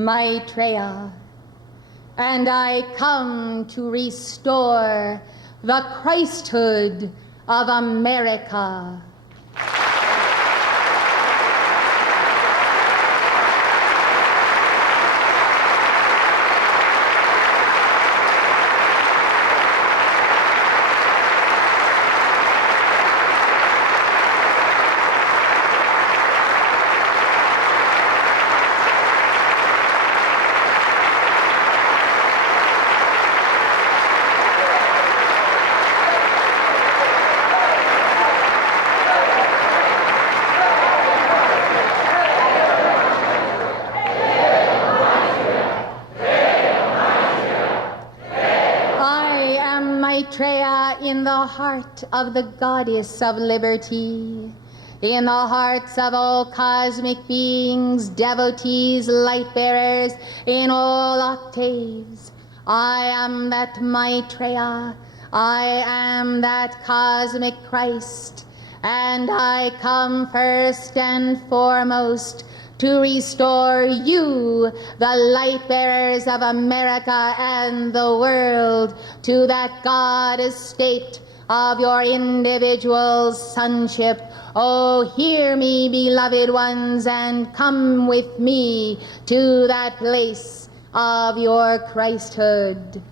Maitreya, and I come to restore the Christhood of America. Maitreya in the heart of the goddess of liberty, in the hearts of all cosmic beings, devotees, light-bearers in all octaves. I am that Maitreya, I am that cosmic Christ, and I come first and foremost to restore you, the light-bearers of America and the world, to that God estate of your individual sonship. Oh, hear me, beloved ones, and come with me to that place of your Christhood.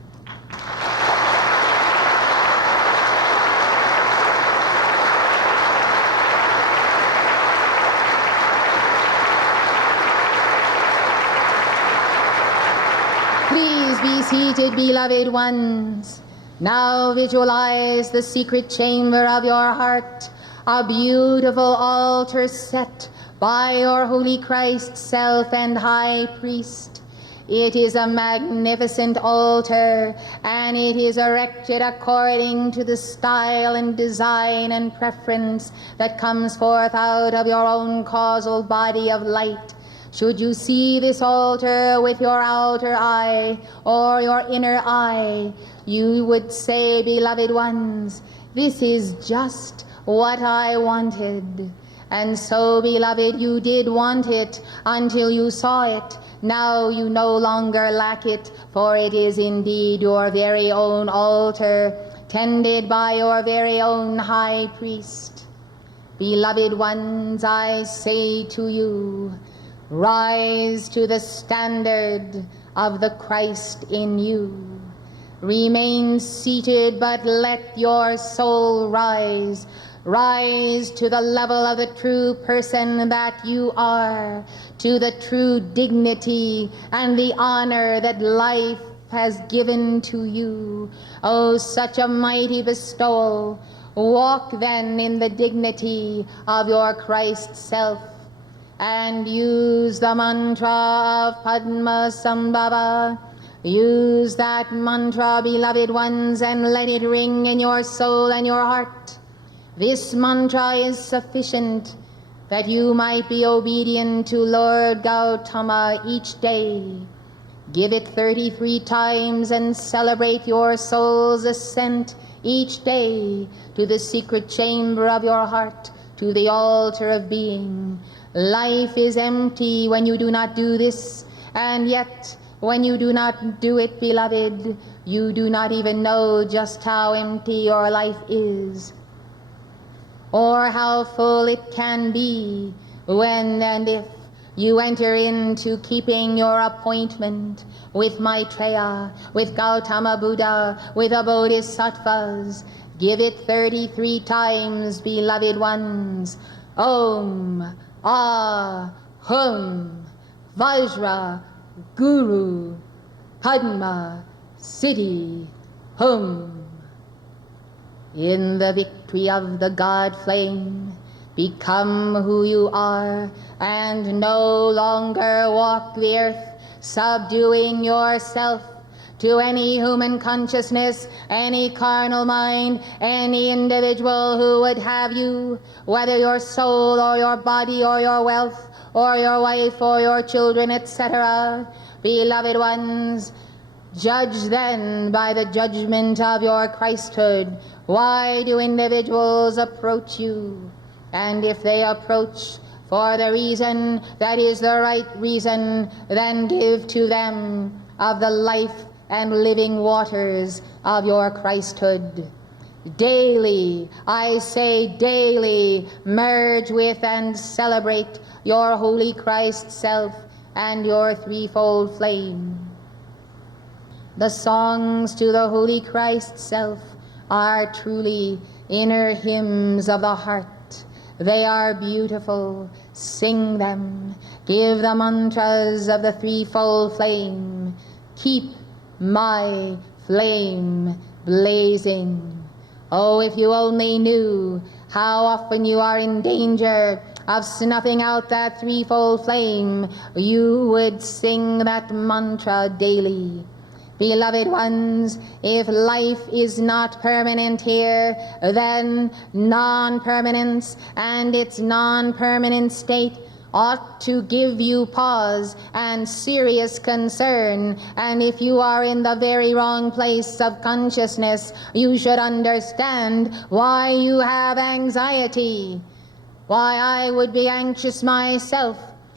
Please be seated, beloved ones. Now visualize the secret chamber of your heart, a beautiful altar set by your holy Christ self and high priest. It is a magnificent altar, and it is erected according to the style and design and preference that comes forth out of your own causal body of light. Should you see this altar with your outer eye or your inner eye, you would say, beloved ones, this is just what I wanted. And so, beloved, you did want it until you saw it. Now you no longer lack it, for it is indeed your very own altar, tended by your very own high priest. Beloved ones, I say to you, rise to the standard of the Christ in you. Remain seated, but let your soul rise. Rise to the level of the true person that you are, to the true dignity and the honor that life has given to you. Oh, such a mighty bestowal. Walk then in the dignity of your Christ self, and use the mantra of Padma Sambhava. Use that mantra, beloved ones, and let it ring in your soul and your heart. This mantra is sufficient that you might be obedient to Lord Gautama each day. Give it 33 times and celebrate your soul's ascent each day to the secret chamber of your heart, to the altar of being. Life is empty when you do not do this, and yet when you do not do it, beloved, you do not even know just how empty your life is, or how full it can be when and if you enter into keeping your appointment with Maitreya, with Gautama Buddha, with the Bodhisattvas. Give it 33 times, beloved ones. Om, Ah, Hum, Vajra, Guru, Padma, Siddhi, Hum. In the victory of the God flame, become who you are, and no longer walk the earth, subduing yourself to any human consciousness, any carnal mind, any individual who would have you, whether your soul or your body or your wealth or your wife or your children, etc. Beloved ones, judge then by the judgment of your Christhood. Why do individuals approach you? And if they approach for the reason that is the right reason, then give to them of the life and living waters of your Christhood. Daily, I say daily, merge with and celebrate your holy Christ self and your threefold flame. The songs to the holy Christ self are truly inner hymns of the heart. They are beautiful. Sing them. Give the mantras of the threefold flame. Keep my flame blazing. Oh, if you only knew how often you are in danger of snuffing out that threefold flame, you would sing that mantra daily. Beloved ones, if life is not permanent here, then non-permanence and its non-permanent state ought to give you pause and serious concern. And if you are in the very wrong place of consciousness, you should understand why you have anxiety. Why I would be anxious myself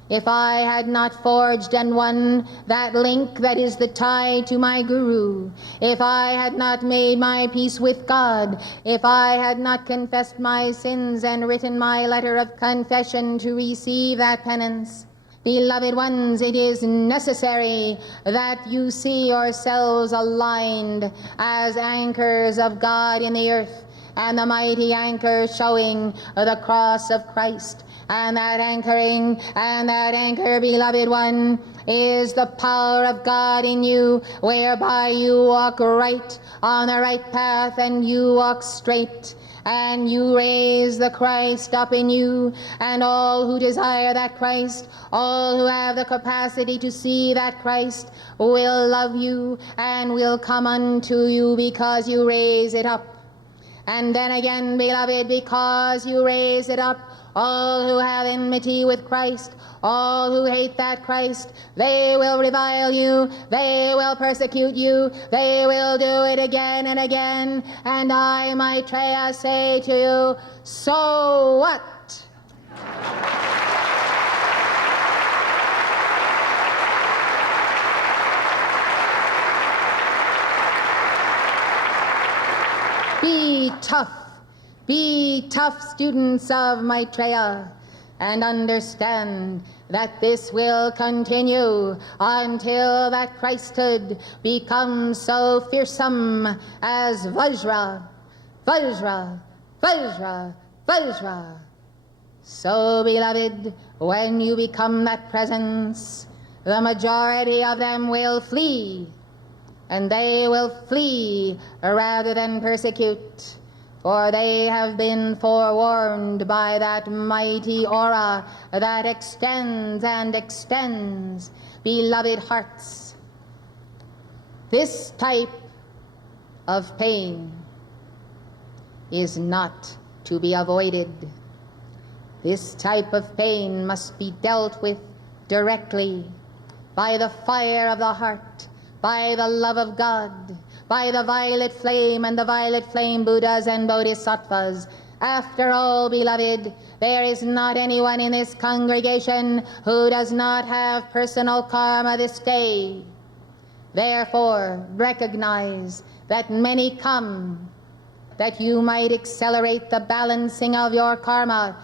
if I had not forged and won that link that is the tie to my Guru, if I had not made my peace with God, if I had not confessed my sins and written my letter of confession to receive that penance. Beloved ones, it is necessary that you see yourselves aligned as anchors of God in the earth, and the mighty anchor showing the cross of Christ. And that anchor, beloved one, is the power of God in you, whereby you walk right on the right path and you walk straight. And you raise the Christ up in you, and all who desire that Christ, all who have the capacity to see that Christ, will love you and will come unto you because you raise it up. And then again, beloved, because you raise it up, all who have enmity with Christ, all who hate that Christ, they will revile you, they will persecute you, they will do it again and again. And I, Maitreya, say to you, so what? Be tough students of Maitreya, and understand that this will continue until that Christhood becomes so fearsome as Vajra, Vajra, Vajra, Vajra. So, beloved, when you become that presence, the majority of them will flee, and they will flee rather than persecute. For they have been forewarned by that mighty aura that extends and extends. Beloved hearts, this type of pain is not to be avoided. This type of pain must be dealt with directly by the fire of the heart, by the love of God, by the violet flame and the violet flame Buddhas and Bodhisattvas. After all, beloved, there is not anyone in this congregation who does not have personal karma this day. Therefore, recognize that many come, that you might accelerate the balancing of your karma.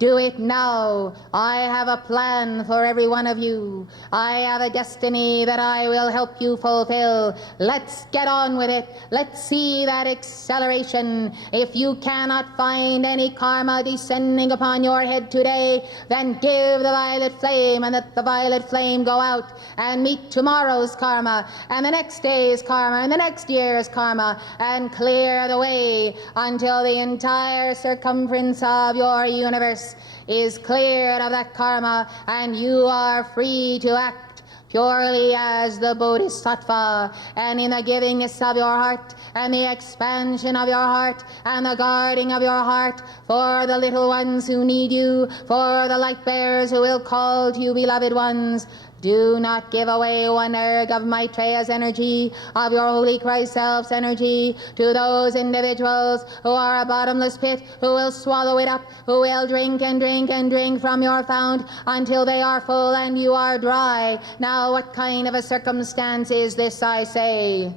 Do it now. I have a plan for every one of you. I have a destiny that I will help you fulfill. Let's get on with it. Let's see that acceleration. If you cannot find any karma descending upon your head today, then give the violet flame, and let the violet flame go out and meet tomorrow's karma, and the next day's karma, and the next year's karma, and clear the way until the entire circumference of your universe is cleared of that karma, and you are free to act purely as the Bodhisattva, and in the givingness of your heart, and the expansion of your heart, and the guarding of your heart, for the little ones who need you, for the light bearers who will call to you, beloved ones. Do not give away one erg of Maitreya's energy, of your Holy Christ Self's energy, to those individuals who are a bottomless pit, who will swallow it up, who will drink and drink and drink from your fount until they are full and you are dry. Now, what kind of a circumstance is this, I say?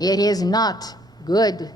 It is not good.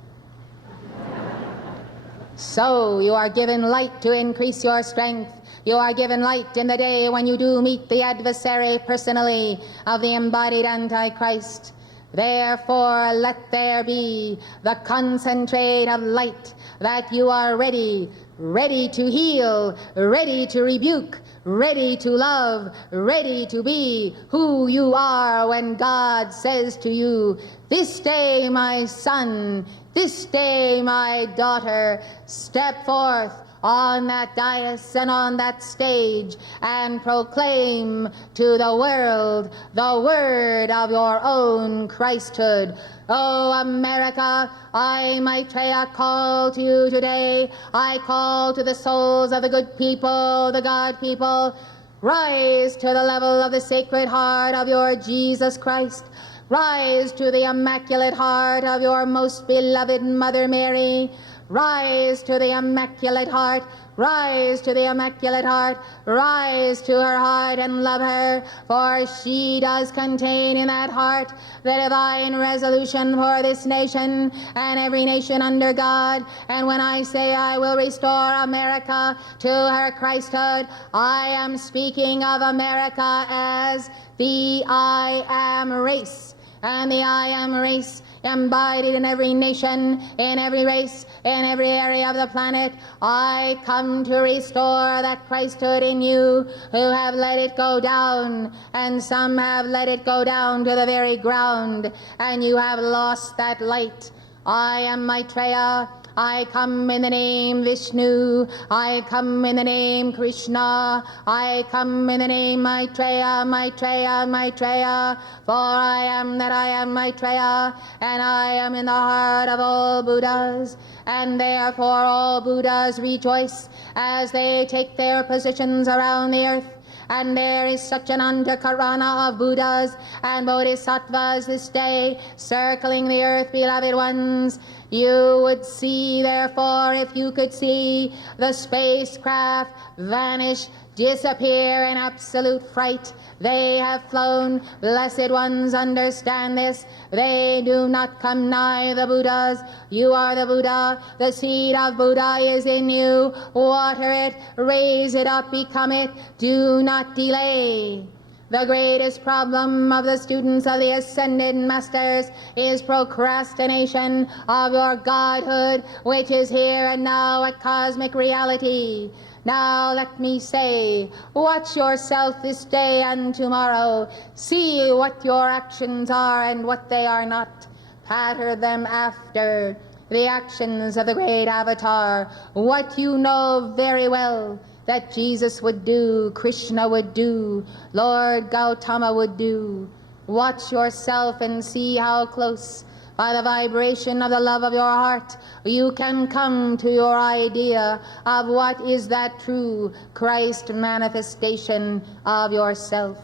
So you are given light to increase your strength. You are given light in the day when you do meet the adversary personally of the embodied Antichrist. Therefore, let there be the concentrate of light, that you are ready to heal, ready to rebuke, ready to love, ready to be who you are when God says to you, "This day, my son, this day, my daughter, step forth on that dais and on that stage and proclaim to the world the word of your own Christhood." Oh, America, I, Maitreya, call to you today. I call to the souls of the good people, the God people. Rise to the level of the Sacred Heart of your Jesus Christ. Rise to the Immaculate Heart of your most beloved Mother Mary. Rise to the Immaculate Heart. Rise to the Immaculate Heart. Rise to her heart and love her, for she does contain in that heart the divine resolution for this nation and every nation under God. And when I say I will restore America to her Christhood, I am speaking of America as the I Am race. And the I Am race embodied in every nation, in every race, in every area of the planet. I come to restore that Christhood in you who have let it go down, and some have let it go down to the very ground, and you have lost that light. I am Maitreya. I come in the name Vishnu. I come in the name Krishna. I come in the name Maitreya, Maitreya, Maitreya. For I am that I am Maitreya, and I am in the heart of all Buddhas. And therefore all Buddhas rejoice as they take their positions around the earth. And there is such an underkarana of Buddhas and Bodhisattvas this day circling the earth, beloved ones. You would see, therefore, if you could see the spacecraft vanish, disappear in absolute fright. They have flown. Blessed ones, understand this. They do not come nigh the Buddhas. You are the Buddha. The seed of Buddha is in you. Water it, raise it up, become it. Do not delay. The greatest problem of the students of the Ascended Masters is procrastination of your Godhood, which is here and now a cosmic reality. Now let me say, watch yourself this day and tomorrow. See what your actions are and what they are not. Pattern them after the actions of the great Avatar, what you know very well that Jesus would do, Krishna would do, Lord Gautama would do. Watch yourself and see how close, by the vibration of the love of your heart, you can come to your idea of what is that true Christ manifestation of yourself.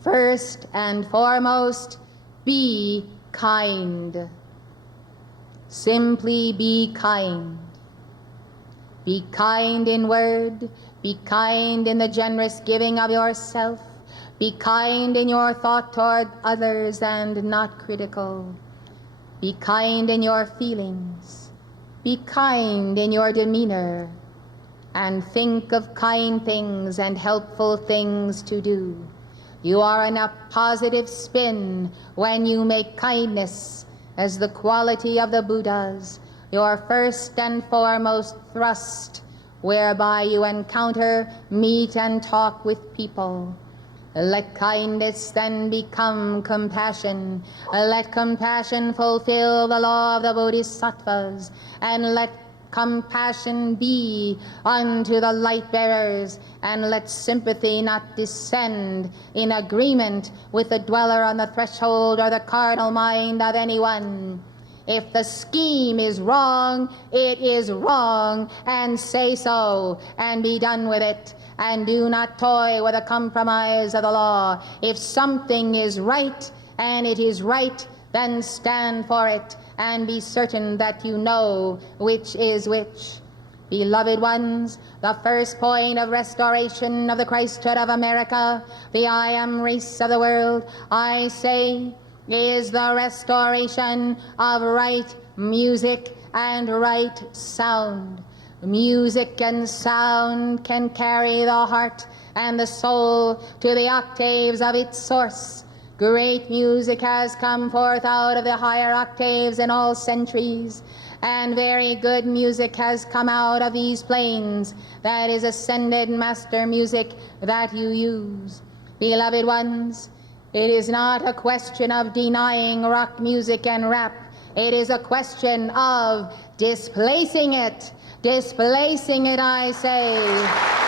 First and foremost, be kind. Simply be kind. Be kind in word, be kind in the generous giving of yourself, be kind in your thought toward others and not critical. Be kind in your feelings, be kind in your demeanor, and think of kind things and helpful things to do. You are in a positive spin when you make kindness as the quality of the Buddhas, your first and foremost thrust, whereby you encounter, meet, and talk with people. Let kindness then become compassion. Let compassion fulfill the law of the Bodhisattvas, and let compassion be unto the light bearers, and let sympathy not descend in agreement with the dweller on the threshold or the carnal mind of anyone. If the scheme is wrong, it is wrong, and say so, and be done with it. And do not toy with a compromise of the law. If something is right, and it is right, then stand for it, and be certain that you know which is which. Beloved ones, the first point of restoration of the Christhood of America, the I am race of the world, I say, is the restoration of right music and right sound. Music and sound can carry the heart and the soul to the octaves of its source. Great music has come forth out of the higher octaves in all centuries, and very good music has come out of these plains, that is ascended master music that you use. Beloved ones, it is not a question of denying rock music and rap. It is a question of displacing it. Displacing it, I say.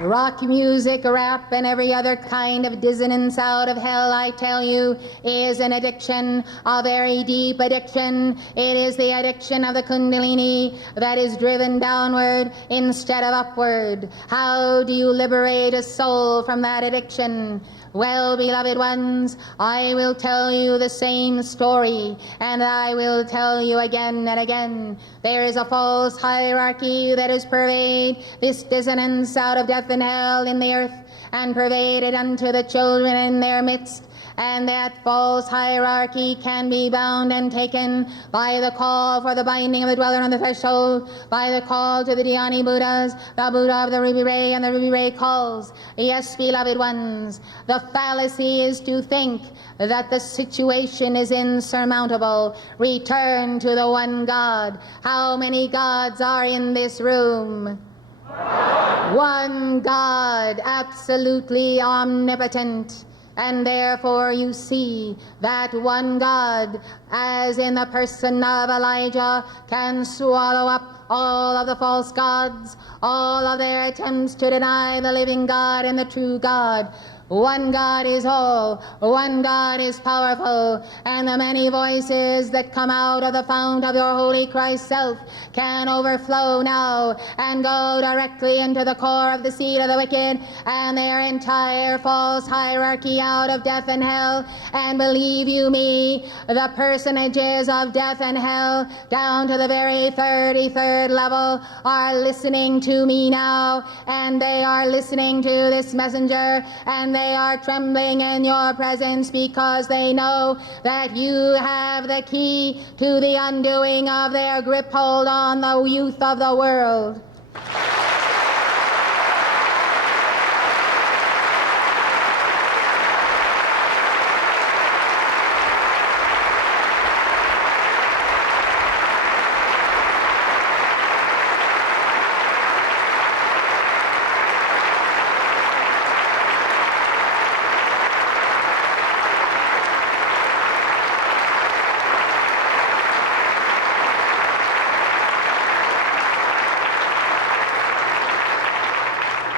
Rock music, rap, and every other kind of dissonance out of hell, I tell you, is an addiction, a very deep addiction. It is the addiction of the Kundalini that is driven downward instead of upward. How do you liberate a soul from that addiction? Well, beloved ones, I will tell you the same story, and I will tell you again and again. There is a false hierarchy that is pervade this dissonance out of death and hell in the earth, and pervaded unto the children in their midst. And that false hierarchy can be bound and taken by the call for the binding of the dweller on the threshold, by the call to the Dhyani Buddhas, the Buddha of the Ruby Ray, and the Ruby Ray calls. Yes, beloved ones, the fallacy is to think that the situation is insurmountable. Return to the one God. How many gods are in this room? One God, absolutely omnipotent. And therefore you see that one God, as in the person of Elijah, can swallow up all of the false gods, all of their attempts to deny the living God and the true God. One God is all, one God is powerful, and the many voices that come out of the fount of your holy Christ self can overflow now and go directly into the core of the seed of the wicked and their entire false hierarchy out of death and hell. And believe you me, the personages of death and hell down to the very 33rd level are listening to me now, and they are listening to this messenger, and they are trembling in your presence because they know that you have the key to the undoing of their grip hold on the youth of the world.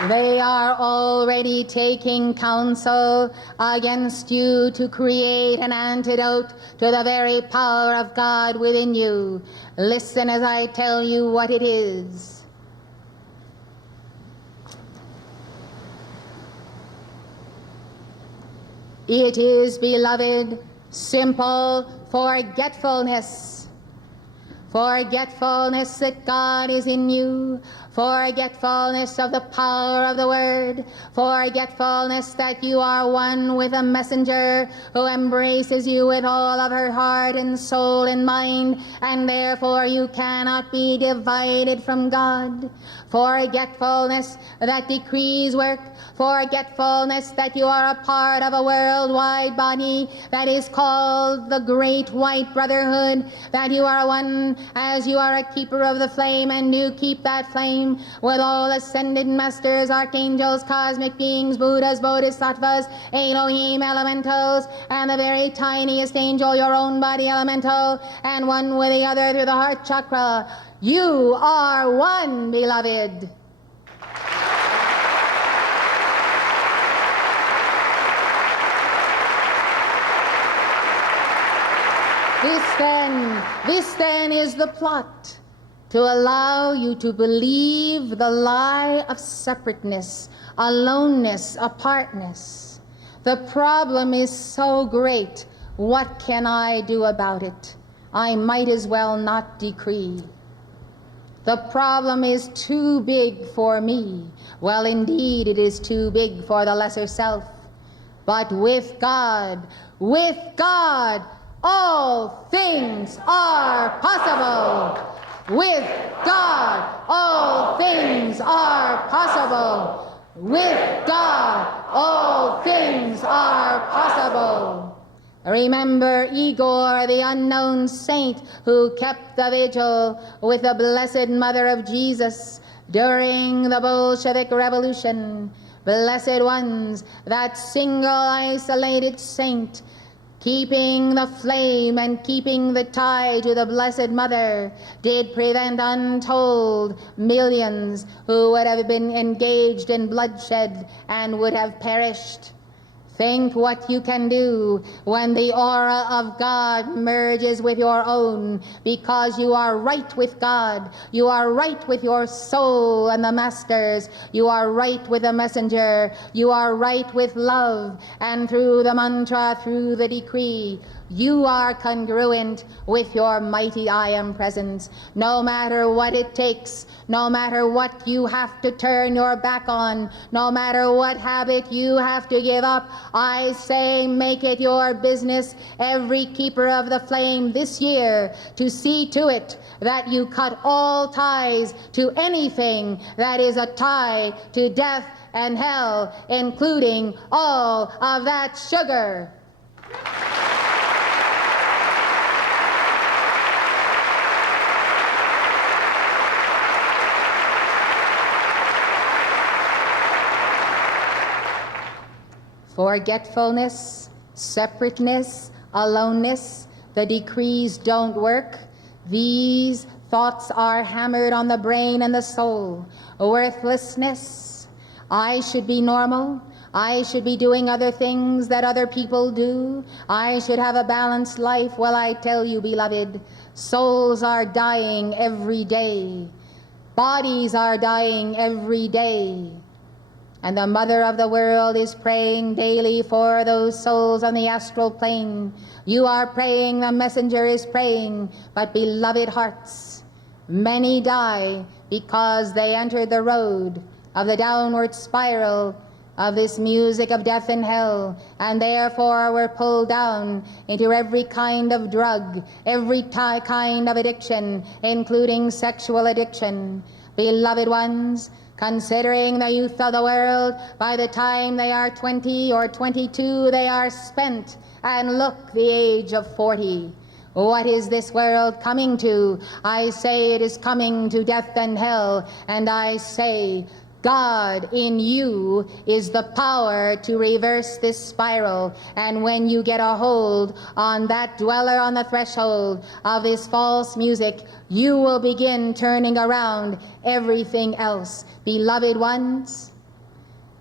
They are already taking counsel against you to create an antidote to the very power of God within you. Listen as I tell you what it is. It is, beloved, simple forgetfulness. Forgetfulness that God is in you, forgetfulness of the power of the word, forgetfulness that you are one with a messenger who embraces you with all of her heart and soul and mind, and therefore you cannot be divided from God. Forgetfulness that decrees work, forgetfulness that you are a part of a worldwide body that is called the Great White Brotherhood, that you are one as you are a keeper of the flame, and you keep that flame flame, with all ascended masters, archangels, cosmic beings, Buddhas, bodhisattvas, Elohim elementals, and the very tiniest angel, your own body elemental, and one with the other through the heart chakra. You are one, beloved. This then is the plot, to allow you to believe the lie of separateness, aloneness, apartness. The problem is so great, what can I do about it? I might as well not decree. The problem is too big for me. Well, indeed, it is too big for the lesser self. But with God, all things are possible. With God, all things are possible. With God, all things are possible. Remember Igor, the unknown saint who kept the vigil with the Blessed Mother of Jesus during the Bolshevik Revolution. Blessed ones, that single isolated saint, keeping the flame and keeping the tie to the Blessed Mother, did prevent untold millions who would have been engaged in bloodshed and would have perished. Think what you can do when the aura of God merges with your own, because you are right with God, you are right with your soul and the masters, you are right with the messenger, you are right with love, and through the mantra, through the decree, you are congruent with your mighty I Am presence. No matter what it takes, no matter what you have to turn your back on, no matter what habit you have to give up, I say make it your business, every keeper of the flame this year, to see to it that you cut all ties to anything that is a tie to death and hell, including all of that sugar. Forgetfulness, separateness, aloneness, the decrees don't work. These thoughts are hammered on the brain and the soul. Worthlessness, I should be normal. I should be doing other things that other people do. I should have a balanced life. Well, I tell you, beloved, souls are dying every day. Bodies are dying every day. And the Mother of the world is praying daily for those souls on the astral plane. You are praying, the messenger is praying, but beloved hearts, many die because they entered the road of the downward spiral of this music of death and hell, and therefore were pulled down into every kind of drug, every kind of addiction, including sexual addiction. Beloved ones, considering the youth of the world, by the time they are 20 or 22, they are spent, and look, the age of 40. What is this world coming to? I say it is coming to death and hell, and I say, God in you is the power to reverse this spiral, and when you get a hold on that dweller on the threshold of this false music, you will begin turning around everything else. Beloved ones,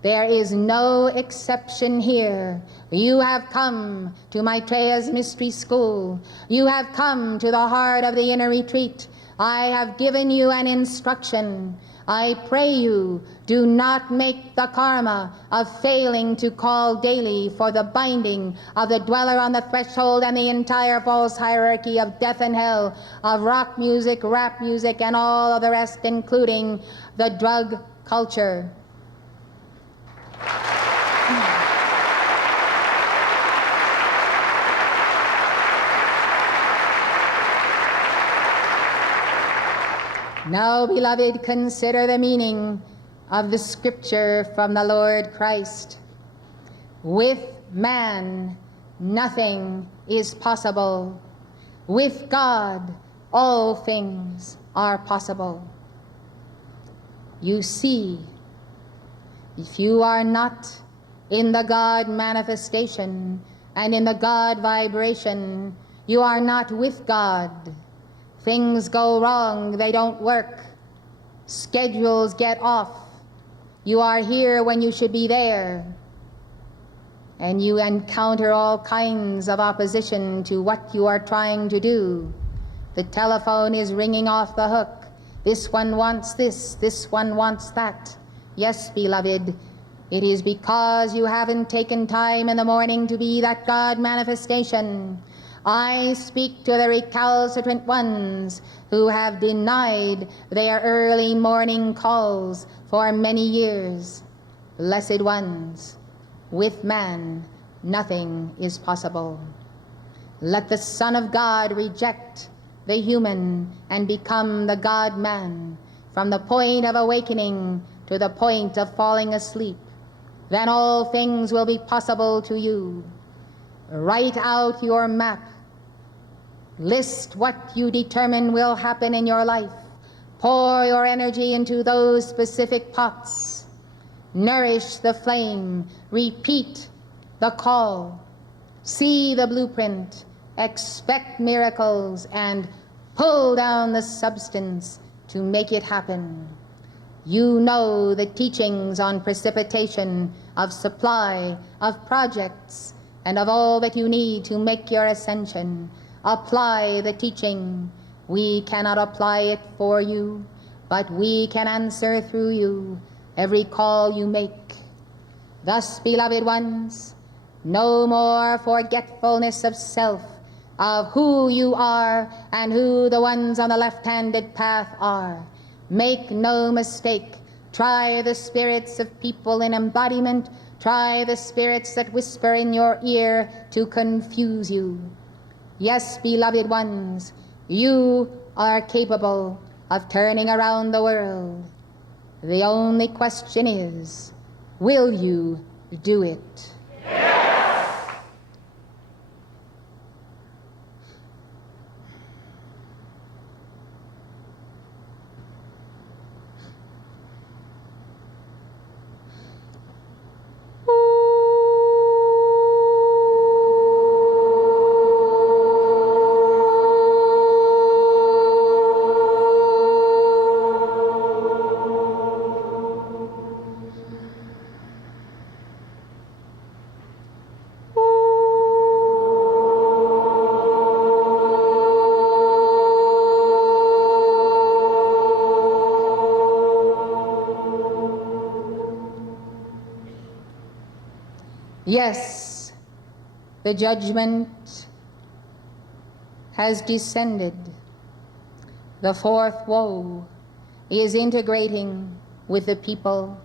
there is no exception here. You have come to Maitreya's mystery school. You have come to the heart of the inner retreat. I have given you an instruction. I pray you, do not make the karma of failing to call daily for the binding of the dweller on the threshold and the entire false hierarchy of death and hell, of rock music, rap music, and all of the rest, including the drug culture. Now, beloved, consider the meaning of the scripture from the Lord Christ. With man, nothing is possible. With God, all things are possible. You see, if you are not in the God manifestation and in the God vibration, you are not with God. Things go wrong, they don't work. Schedules get off. You are here when you should be there. And you encounter all kinds of opposition to what you are trying to do. The telephone is ringing off the hook. This one wants this one wants that. Yes, beloved, it is because you haven't taken time in the morning to be that God manifestation. I speak to the recalcitrant ones who have denied their early morning calls for many years. Blessed ones, with man nothing is possible. Let the Son of God reject the human and become the God-man from the point of awakening to the point of falling asleep. Then all things will be possible to you. Write out your map. List what you determine will happen in your life. Pour your energy into those specific pots. Nourish the flame. Repeat the call. See the blueprint. Expect miracles and pull down the substance to make it happen. You know the teachings on precipitation, of supply, of projects, and of all that you need to make your ascension. Apply the teaching. We cannot apply it for you, but we can answer through you every call you make. Thus, beloved ones, no more forgetfulness of self, of who you are and who the ones on the left-handed path are. Make no mistake. Try the spirits of people in embodiment. Try the spirits that whisper in your ear to confuse you. Yes, beloved ones, you are capable of turning around the world. The only question is, will you do it? Yes, the judgment has descended. The fourth woe is integrating with the people,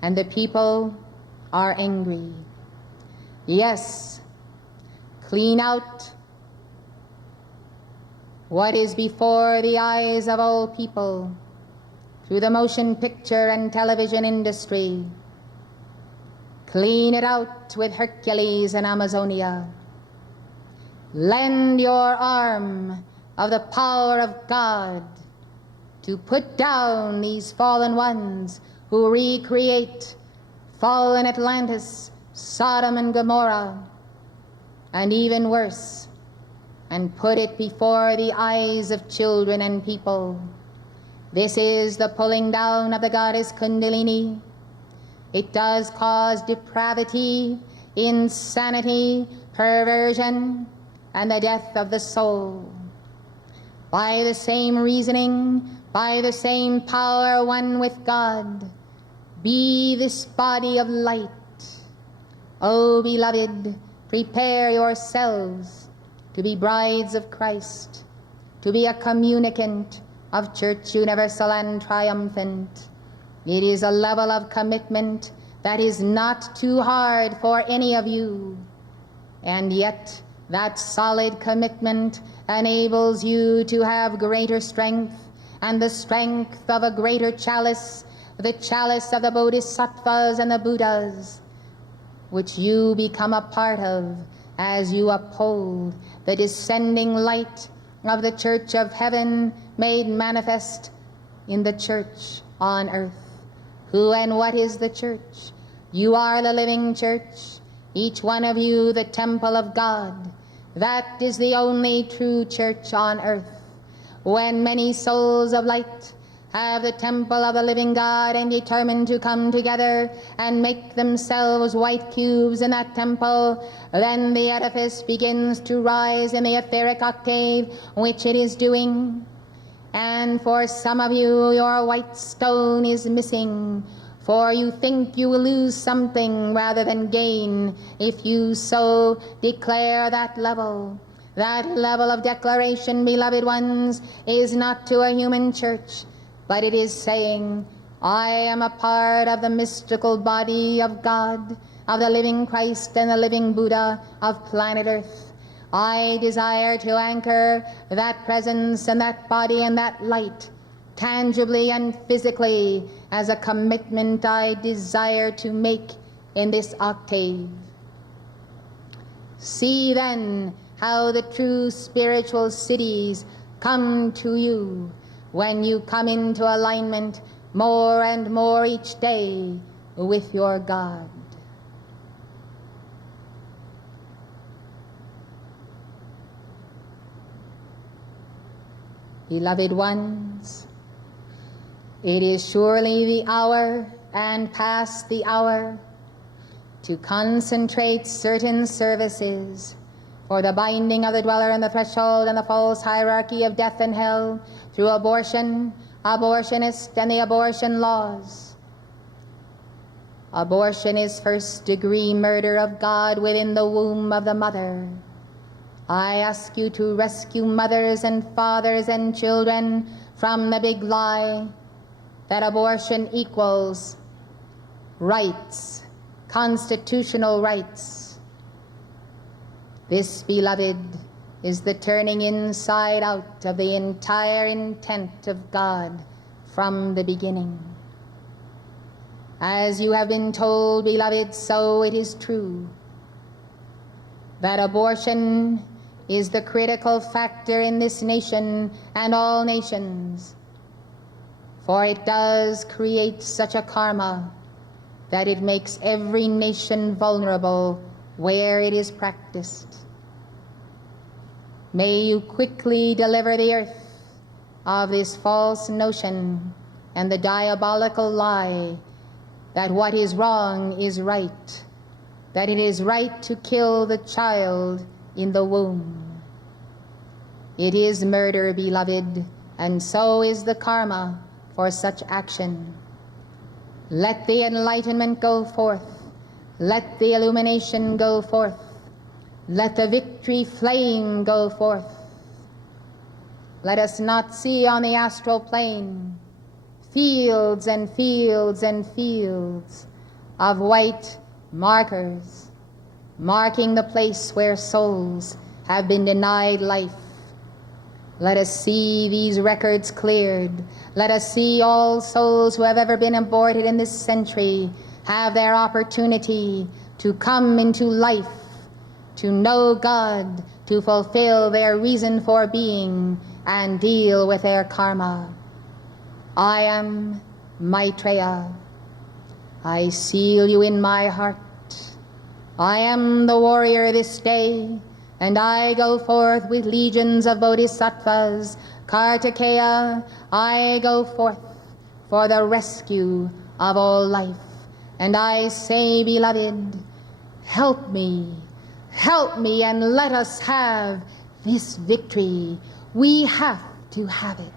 and the people are angry. Yes, clean out what is before the eyes of all people through the motion picture and television industry. Clean it out with Hercules and Amazonia. Lend your arm of the power of God to put down these fallen ones who recreate fallen Atlantis, Sodom and Gomorrah, and even worse, and put it before the eyes of children and people. This is the pulling down of the goddess Kundalini. It does cause depravity, insanity, perversion, and the death of the soul. By the same reasoning, by the same power, one with God, be this body of light. O beloved, prepare yourselves to be brides of Christ, to be a communicant of Church Universal and Triumphant. It is a level of commitment that is not too hard for any of you, and yet that solid commitment enables you to have greater strength, and the strength of a greater chalice, the chalice of the Bodhisattvas and the Buddhas, which you become a part of as you uphold the descending light of the Church of Heaven made manifest in the Church on earth. Who and what is the church? You are the living church, each one of you the temple of God. That is the only true church on earth. When many souls of light have the temple of the living God and determine to come together and make themselves white cubes in that temple, then the edifice begins to rise in the etheric octave which it is doing. And for some of you, your white stone is missing, for you think you will lose something rather than gain if you so declare that level. That level of declaration, beloved ones, is not to a human church, but it is saying, I am a part of the mystical body of God, of the living Christ and the living Buddha of planet Earth. I desire to anchor that presence and that body and that light tangibly and physically as a commitment I desire to make in this octave. See then how the true spiritual cities come to you when you come into alignment more and more each day with your God. Beloved ones, it is surely the hour and past the hour to concentrate certain services for the binding of the dweller in the threshold and the false hierarchy of death and hell through abortion, abortionist, and the abortion laws. Abortion is first-degree murder of God within the womb of the mother. I ask you to rescue mothers and fathers and children from the big lie that abortion equals rights, constitutional rights. This, beloved, is the turning inside out of the entire intent of God from the beginning. As you have been told, beloved, so it is true that abortion is the critical factor in this nation and all nations, for it does create such a karma that it makes every nation vulnerable where it is practiced. May you quickly deliver the earth of this false notion and the diabolical lie that what is wrong is right, that it is right to kill the child in the womb. It is murder, beloved, and so is the karma for such action. Let the enlightenment go forth. Let the illumination go forth. Let the victory flame go forth. Let us not see on the astral plane fields and fields and fields of white markers, marking the place where souls have been denied life. Let us see these records cleared. Let us see all souls who have ever been aborted in this century have their opportunity to come into life, to know God, to fulfill their reason for being, and deal with their karma. I am Maitreya. I seal you in my heart. I am the warrior this day, and I go forth with legions of bodhisattvas, Kartikeya. I go forth for the rescue of all life. And I say, beloved, help me, and let us have this victory. We have to have it.